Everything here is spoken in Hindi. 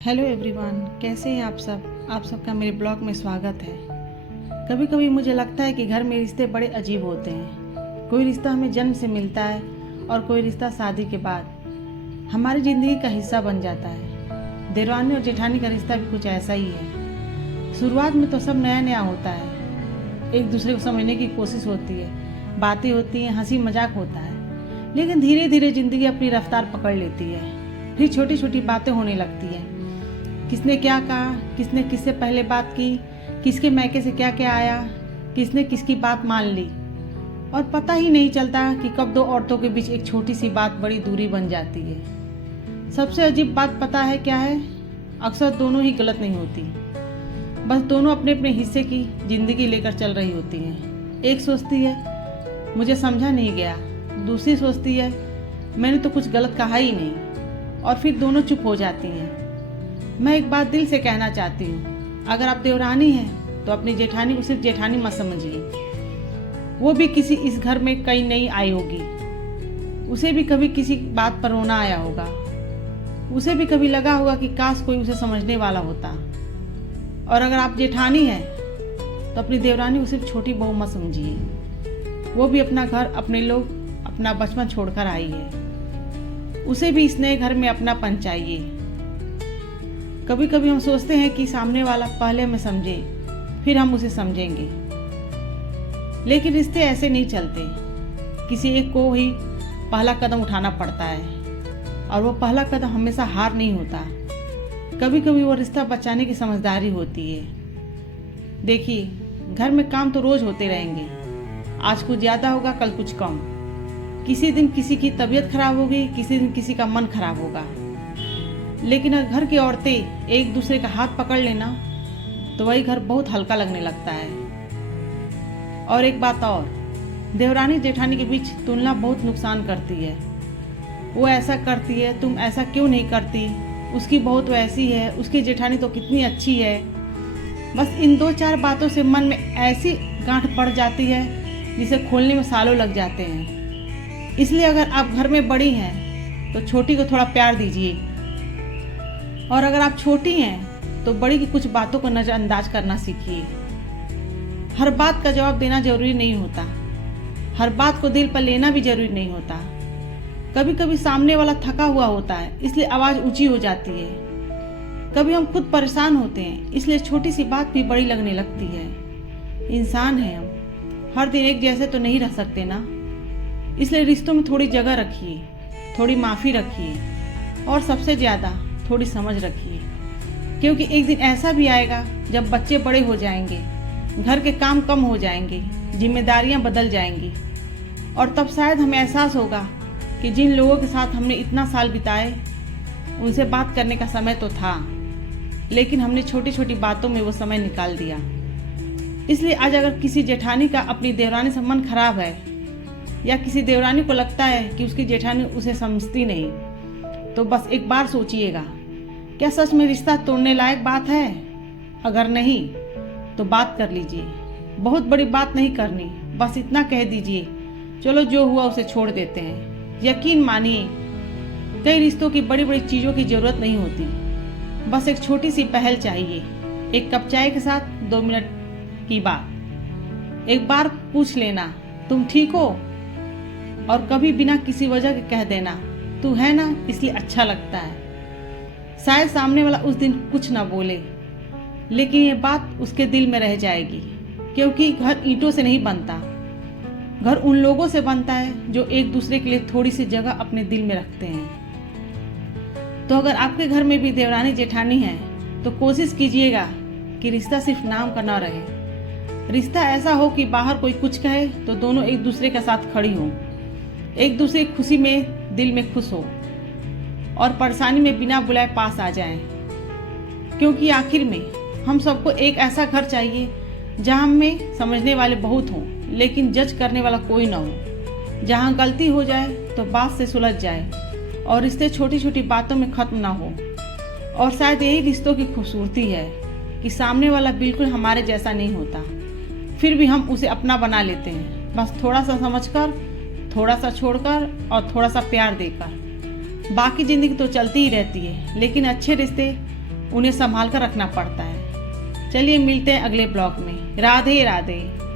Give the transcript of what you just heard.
हेलो एवरीवन, कैसे हैं आप सब। आप सबका मेरे ब्लॉग में स्वागत है। कभी कभी मुझे लगता है कि घर में रिश्ते बड़े अजीब होते हैं। कोई रिश्ता हमें जन्म से मिलता है और कोई रिश्ता शादी के बाद हमारी ज़िंदगी का हिस्सा बन जाता है। देवरानी और जेठानी का रिश्ता भी कुछ ऐसा ही है। शुरुआत में तो सब नया नया होता है, एक दूसरे को समझने की कोशिश होती है, बातें होती हैं, हंसी मजाक होता है। लेकिन धीरे धीरे ज़िंदगी अपनी रफ्तार पकड़ लेती है। फिर छोटी छोटी बातें होने लगती हैं। किसने क्या कहा, किसने किससे पहले बात की, किसके मैके से क्या क्या आया, किसने किसकी बात मान ली, और पता ही नहीं चलता कि कब दो औरतों के बीच एक छोटी सी बात बड़ी दूरी बन जाती है। सबसे अजीब बात पता है क्या है? अक्सर दोनों ही गलत नहीं होती, बस दोनों अपने अपने हिस्से की जिंदगी लेकर चल रही होती हैं। एक सोचती है मुझे समझा नहीं गया, दूसरी सोचती है मैंने तो कुछ गलत कहा ही नहीं, और फिर दोनों चुप हो जाती हैं। मैं एक बात दिल से कहना चाहती हूँ, अगर आप देवरानी हैं तो अपनी जेठानी को सिर्फ जेठानी मत समझिए। वो भी किसी इस घर में कहीं नहीं आई होगी, उसे भी कभी किसी बात पर रोना आया होगा, उसे भी कभी लगा होगा कि काश कोई उसे समझने वाला होता। और अगर आप जेठानी हैं तो अपनी देवरानी को सिर्फ छोटी बहू मत समझिए। वो भी अपना घर, अपने लोग, अपना बचपन छोड़कर आई है। उसे भी इस नए घर में अपनापन चाहिए। कभी कभी हम सोचते हैं कि सामने वाला पहले हमें समझे, फिर हम उसे समझेंगे, लेकिन रिश्ते ऐसे नहीं चलते। किसी एक को ही पहला कदम उठाना पड़ता है, और वो पहला कदम हमेशा हार नहीं होता। कभी कभी वो रिश्ता बचाने की समझदारी होती है। देखिए, घर में काम तो रोज होते रहेंगे, आज कुछ ज़्यादा होगा, कल कुछ कम। किसी दिन किसी की तबीयत खराब होगी, किसी दिन किसी का मन खराब होगा, लेकिन अगर घर की औरतें एक दूसरे का हाथ पकड़ लेना तो वही घर बहुत हल्का लगने लगता है। और एक बात और, देवरानी जेठानी के बीच तुलना बहुत नुकसान करती है। वो ऐसा करती है, तुम ऐसा क्यों नहीं करती, उसकी बहू तो ऐसी है, उसकी जेठानी तो कितनी अच्छी है। बस इन दो चार बातों से मन में ऐसी गांठ पड़ जाती है जिसे खोलने में सालों लग जाते हैं। इसलिए अगर आप घर में बड़ी हैं तो छोटी को थोड़ा प्यार दीजिए, और अगर आप छोटी हैं तो बड़ी की कुछ बातों को नज़रअंदाज करना सीखिए। हर बात का जवाब देना जरूरी नहीं होता, हर बात को दिल पर लेना भी जरूरी नहीं होता। कभी कभी सामने वाला थका हुआ होता है, इसलिए आवाज़ ऊंची हो जाती है। कभी हम खुद परेशान होते हैं, इसलिए छोटी सी बात भी बड़ी लगने लगती है। इंसान हैं हम, हर दिन एक जैसे तो नहीं रह सकते ना। इसलिए रिश्तों में थोड़ी जगह रखिए, थोड़ी माफ़ी रखिए, और सबसे ज़्यादा थोड़ी समझ रखिए। क्योंकि एक दिन ऐसा भी आएगा जब बच्चे बड़े हो जाएंगे, घर के काम कम हो जाएंगे, जिम्मेदारियां बदल जाएंगी, और तब शायद हमें एहसास होगा कि जिन लोगों के साथ हमने इतना साल बिताए उनसे बात करने का समय तो था, लेकिन हमने छोटी छोटी बातों में वो समय निकाल दिया। इसलिए आज अगर किसी जेठानी का अपनी देवरानी से मन खराब है, या किसी देवरानी को लगता है कि उसकी जेठानी उसे समझती नहीं, तो बस एक बार सोचिएगा, क्या सच में रिश्ता तोड़ने लायक बात है? अगर नहीं तो बात कर लीजिए। बहुत बड़ी बात नहीं करनी, बस इतना कह दीजिए, चलो जो हुआ उसे छोड़ देते हैं। यकीन मानिए, कई रिश्तों की बड़ी बड़ी चीज़ों की ज़रूरत नहीं होती, बस एक छोटी सी पहल चाहिए। एक कप चाय के साथ 2 मिनट की बात, एक बार पूछ लेना तुम ठीक हो, और कभी बिना किसी वजह के कह देना तू है ना, इसलिए अच्छा लगता है। शायद सामने वाला उस दिन कुछ ना बोले, लेकिन ये बात उसके दिल में रह जाएगी। क्योंकि घर ईंटों से नहीं बनता, घर उन लोगों से बनता है जो एक दूसरे के लिए थोड़ी सी जगह अपने दिल में रखते हैं। तो अगर आपके घर में भी देवरानी जेठानी है तो कोशिश कीजिएगा कि रिश्ता सिर्फ नाम का ना रहे। रिश्ता ऐसा हो कि बाहर कोई कुछ कहे तो दोनों एक दूसरे के साथ खड़ी हों, एक दूसरे की खुशी में दिल में खुश हो, और परेशानी में बिना बुलाए पास आ जाएं। क्योंकि आखिर में हम सबको एक ऐसा घर चाहिए जहां हमें समझने वाले बहुत हों, लेकिन जज करने वाला कोई ना हो। जहां गलती हो जाए तो बात से सुलझ जाए, और रिश्ते छोटी छोटी बातों में ख़त्म ना हो। और शायद यही रिश्तों की खूबसूरती है कि सामने वाला बिल्कुल हमारे जैसा नहीं होता, फिर भी हम उसे अपना बना लेते हैं, बस थोड़ा सा समझकर, थोड़ा सा छोड़कर, और थोड़ा सा प्यार देकर। बाकी ज़िंदगी तो चलती ही रहती है, लेकिन अच्छे रिश्ते उन्हें संभाल कर रखना पड़ता है। चलिए मिलते हैं अगले ब्लॉग में। राधे राधे।